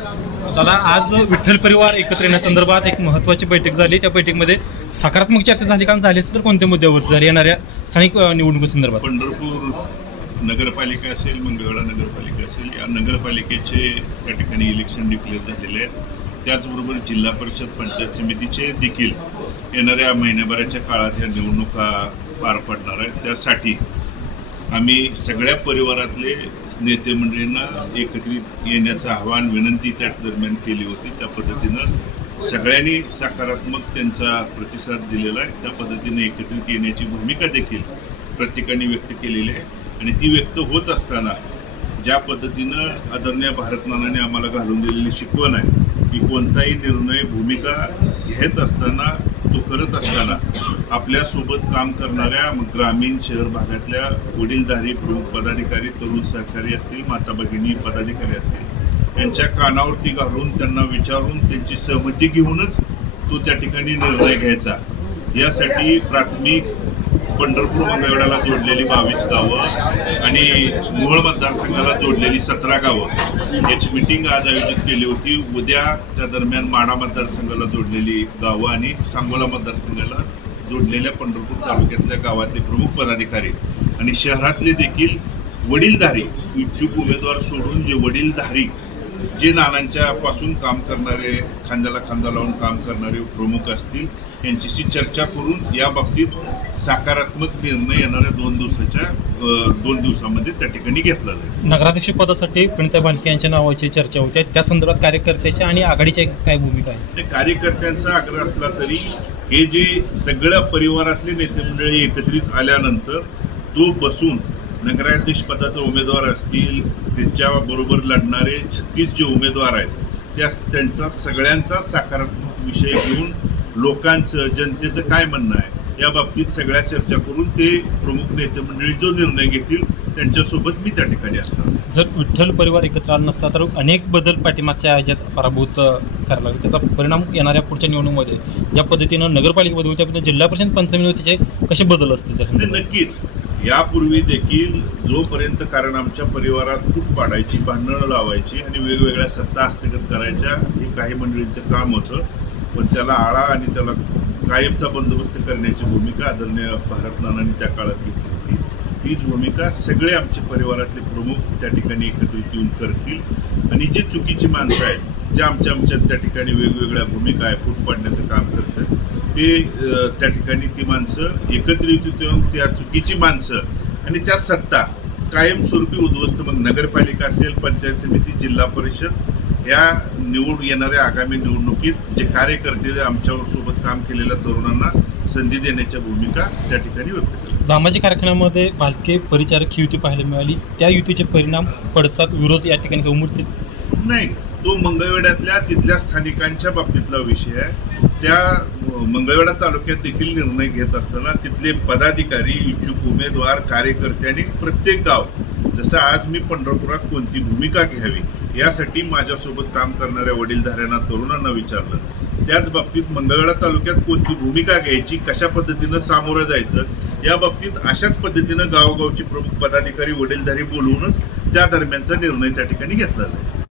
दादा, आज विठ्ठल परिवार एकत्र येण्यासंदर्भात एक महत्त्वाची बैठक झाली. त्या बैठकीमध्ये सकारात्मक चर्चा झाली का? झाली तर कोणत्या मुद्द्यावर झाली? येणाऱ्या स्थानिक निवडणुकीसंदर्भात पंढरपूर नगरपालिका असेल, मंगळवेढा नगरपालिका असेल, या नगरपालिकेचे त्या ठिकाणी इलेक्शन डिक्लेअर झालेले आहेत. त्याचबरोबर जिल्हा परिषद पंचायत समितीचे देखील येणाऱ्या महिन्याभराच्या काळात या निवडणुका पार पडणार आहेत. त्यासाठी आम्ही सगळ्या परिवारातले नेते मंडळींना एकत्रित येण्याचं आवाहन, विनंती त्या दरम्यान केली होती. त्या पद्धतीनं सगळ्यांनी सकारात्मक त्यांचा प्रतिसाद दिलेला आहे. त्या पद्धतीने एकत्रित येण्याची भूमिका देखील प्रत्येकाने व्यक्त केलेली आहे. आणि ती व्यक्त होत असताना ज्या पद्धतीनं आदरणीय भारतनानाने आम्हाला घालून दिलेली शिकवण आहे की कोणताही निर्णय, भूमिका घेत असताना, तो करत असताना आपल्यासोबत काम करणाऱ्या ग्रामीण शहर भागातल्या वडीलधारी प्रमुख पदाधिकारी, तरुण सहकारी असतील, माता भगिनी पदाधिकारी असतील, यांच्या कानावरती घालून त्यांना विचारून त्यांची सहमती घेऊनच तो त्या ठिकाणी निर्णय घ्यायचा. यासाठी प्राथमिक पंढरपूर मंगळवेढ्याला जोडलेली 22 गावं आणि मोहोळ मतदारसंघाला जोडलेली 17 गावं याची मिटिंग आज आयोजित केली होती. उद्या त्या दरम्यान माढा मतदारसंघाला जोडलेली गावं आणि सांगोला मतदारसंघाला जोडलेल्या पंढरपूर तालुक्यातल्या गावातले प्रमुख पदाधिकारी आणि शहरातले देखील वडीलधारी, इच्छुक उमेदवार सोडून जे वडीलधारी, जे नानांच्या पासून काम करणारे, खांद्याला खांदा लावून काम करणारे प्रमुख असतील, यांच्याशी चर्चा करून या बाबतीत सकारात्मक निर्णय येणाऱ्या 2 दिवसामध्ये त्या ठिकाणी घेतला जाईल. नगराध्यक्ष पदासाठी प्रणिता भालके यांच्या नावाची चर्चा होती. त्या संदर्भात कार्यकर्त्याच्या आणि आघाडीची काय भूमिका आहे? कार्यकर्त्यांचा आग्रह असला तरी हे जे सगळ्या परिवारातले नेते मंडळी एकत्रित आल्यानंतर तो बसून नगराध्यक्ष पदाचे उमेदवार असतील, त्यांच्याबरोबर लढणारे 36 जे उमेदवार आहेत त्यांचा सगळ्यांचा सकारात्मक विषय घेऊन लोकांचं, जनतेचं काय म्हणणं आहे या बाबतीत सगळ्या चर्चा करून ते प्रमुख नेते मंडळी जो निर्णय घेतील त्यांच्यासोबत मी त्या ठिकाणी असणार. जर विठ्ठल परिवार एकत्र आला नसता तर अनेक बदल पाठीमागच्या ह्याच्यात पराभूत करायला लागले. त्याचा परिणाम येणाऱ्या पुढच्या निवडणुकीमध्ये ज्या पद्धतीनं नगरपालिकेमध्ये होत्या पद्धतीने जिल्हा परिषद पंचमीमध्ये त्याचे कसे बदल असतील? नक्कीच यापूर्वी देखील जोपर्यंत, कारण आमच्या परिवारात फूट पाडायची, भांडणं लावायची आणि वेगवेगळ्या सत्ता हस्तगत करायच्या हे काही मंडळींचं काम होतं. पण त्याला आळा आणि त्याला कायमचा बंदोबस्त करण्याची भूमिका आदरणीय भारतनानांनी त्या काळात घेतली होती. तीच भूमिका सगळे आमच्या परिवारातले प्रमुख त्या ठिकाणी एकत्रित येऊन करतील. आणि जे चुकीची माणसं आहेत, जे आमच्या त्या ठिकाणी वेगवेगळ्या भूमिका आहे, फूट पाडण्याचं काम करतात, ते त्या ठिकाणी ती माणसं एकत्रित येऊन त्या चुकीची माणसं आणि त्या सत्ता कायमस्वरूपी उद्ध्वस्त, मग नगरपालिका असेल, पंचायत समिती, जिल्हा परिषद, या येणाऱ्या आगामी निवडणुकीत जे कार्यकर्ते आमच्यावर सोबत काम केलेल्या तरुणांना संधी देण्याच्या भूमिका त्या ठिकाणी व्यक्त करतात. दामाजी कारखान्यामध्ये भालके परिचारक ही युती पाहायला मिळाली. त्या युतीचे परिणाम, पडसाद, विरोध या ठिकाणी उमटतील? नाही, तो मंगळवेढ्यातल्या तिथल्या स्थानिकांच्या बाबतीतला विषय आहे. त्या मंगळवेढा तालुक्यात देखील निर्णय घेत असताना तिथले पदाधिकारी, इच्छुक उमेदवार, कार्यकर्ते आणि प्रत्येक गाव, जसं आज मी पंढरपुरात कोणती भूमिका घ्यावी यासाठी माझ्यासोबत काम करणाऱ्या वडीलधाऱ्यांना, तरुणांना विचारलं. त्याच बाबतीत मंगळवेढा तालुक्यात कोणती भूमिका घ्यायची, कशा पद्धतीनं सामोरं जायचं या बाबतीत अशाच पद्धतीनं गावोगावची प्रमुख पदाधिकारी, वडीलधारी बोलवूनच त्या दरम्यानचा निर्णय त्या ठिकाणी घेतला जाईल.